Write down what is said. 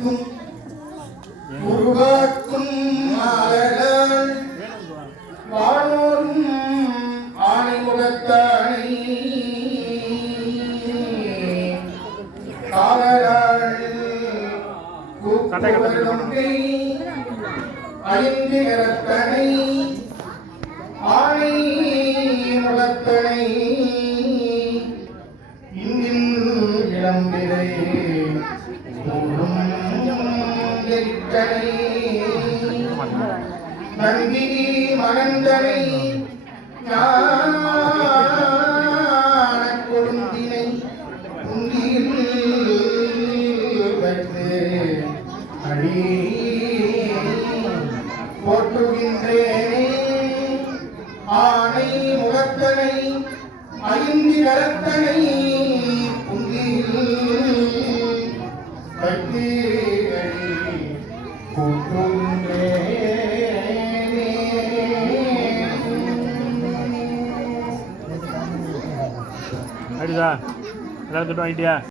உருவாக்கும் உருவாக்கும் மாலர்கள் வானோரும் ஆணைமுகத்தானை காலராள் கூப்பிடுவதை ஐந்து கரத்தனை ஆணை முகத்தனை இந்தின் இளம்பிரை நந்தி மகந்தனை கொடுந்தினை குந்தியில் வைத்து அடி போற்றுகின்றேனே ஆணை முகத்தனை ஐந்து கரத்தனை குந்தியில் வைத்து ஐடியா எல்லாரும் ஐடியா